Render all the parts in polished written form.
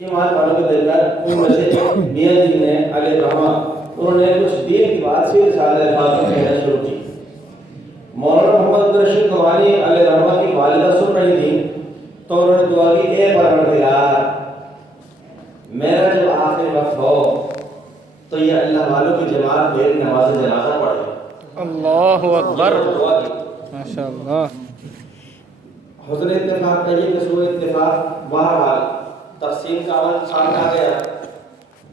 یہ مال والوں کو دیکھ کر ان میں سے میاں جی نے علیہ الرحمہ انہوں نے کچھ دین کی بات سے رسالہ الفاظ میں کہنا شروع کی. مولانا محمد رشید نوانی علیہ الرحمہ کی والدہ سن رہی تھی تو انہوں نے دعا کی، اے پروردگار میرا جب آخری وقت ہو تو یہ اللہ والوں کی جماعت میری نماز جنازہ پڑھے. اللہ اکبر، دعا کی. ماشاء اللہ. حسن اتفاق کہیے کہ سوء اتفاق، بہرحال تقسیم کا عمل سامنے آ گیا.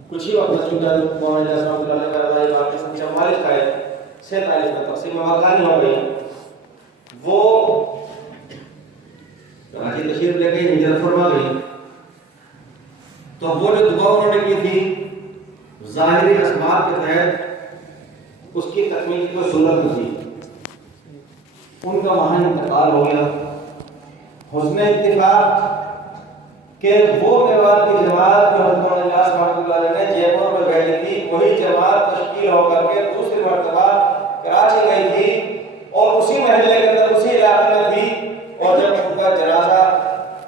کچھ ہی وقت میں چونکہ مولانا جاز رحمۃ اللہ کا رضائی باقی سن 44 کا ہے، 47 میں تقسیم مکانی ہو گئی. وہ کراچی تشریف لے گئی، ہجرت فرما گئی. تو وہ جو دعا انہوں نے کی تھی ظاہری اسباب کے تحت اس کی تکمیل کی کوئی صورت نہیں تھی. ان کا وہاں انتقال ہو گیا. حسن اتفاق کہ وہ میوات کی جماعت جو حضرت مولانا الیاس رحمۃ اللہ علیہ نے جے پور میں بیٹھی تھی، وہی جماعت تشکیل ہو کر کے دوسری مرتبہ کراچی گئی تھی اور اسی محلے کے اندر اسی علاقے میں تھی. اور جب ان کا جنازہ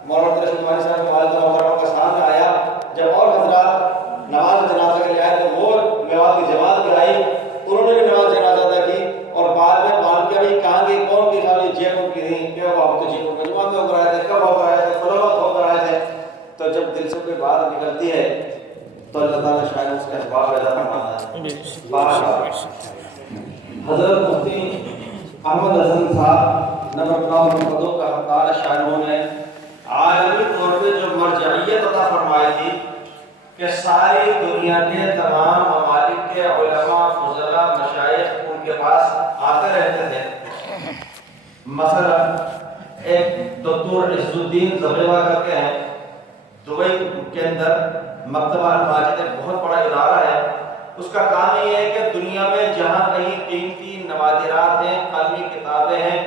مولانا رشید نوانی صاحب کے والد محترمہ کے سامنے آیا، جب اور حضرات نماز جنازہ کے لیے آئے تو وہ میوات کی جماعت بھی آئی، انہوں نے بھی نماز جنازہ ادا کی. اور بعد میں معلوم کیا بھی کہاں گئی کون کی خالی جے پور کی تھی کہ وہ آپ تو جے پور میں جماعت میں ہو کر آئے تھے، کب ہو کر آئے تھے، فلاں وقت ہو کر آئے تھے. تو جب دل سے کوئی بات نکلتی ہے تو اللہ تعالیٰ شاید اس کا جواب پیدا فرماتا ہے. حضرت مفتی احمد حسن صاحب نمبر 9 محمدوں کا تعالیٰ شاہنوں نے عالمی طور پہ جو مرجعیت عطا فرمائی تھی کہ ساری دنیا کے تمام ممالک کے علماء، فضلاء، مشائخ ان کے پاس آتے رہتے تھے. مثلا ایک دکتور عز الدین زغیوہ کرتے ہیں، دبئی کے اندر مکتبہ الماجد ایک بہت بڑا ادارہ ہے. اس کا کام یہ ہے کہ دنیا میں جہاں کہیں قیمتی نوادرات ہیں، قلمی کتابیں ہیں،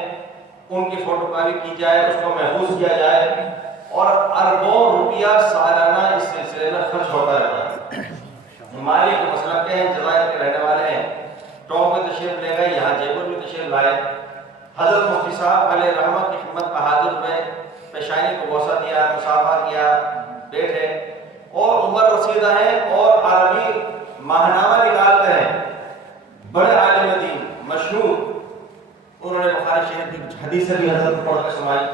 ان کی فوٹو کاپی کی جائے، اس کو محفوظ کیا جائے اور اربوں روپیہ سالانہ اس سلسلے میں خرچ ہوتا رہتا ہے. ہمارے جو مسلک کے ہیں، جزائر کے رہنے والے ہیں، ٹاپ میں تشریف لے گئے، یہاں جے پور میں تشریف لائے. حضرت مفتی صاحب علیہ رحمت کی خدمت میں حاضر ہوئے، پیشانی کو بوسہ دیا، مصافحہ کیا، بیٹھے اور عمر رسیدہ ہیں اور عربی ماہنامہ نکالتے ہیں. بڑے عالم دین مشہور، انہوں نے بخاری شریف کی حدیث بھی حضرت کو پڑھ کے سنائی.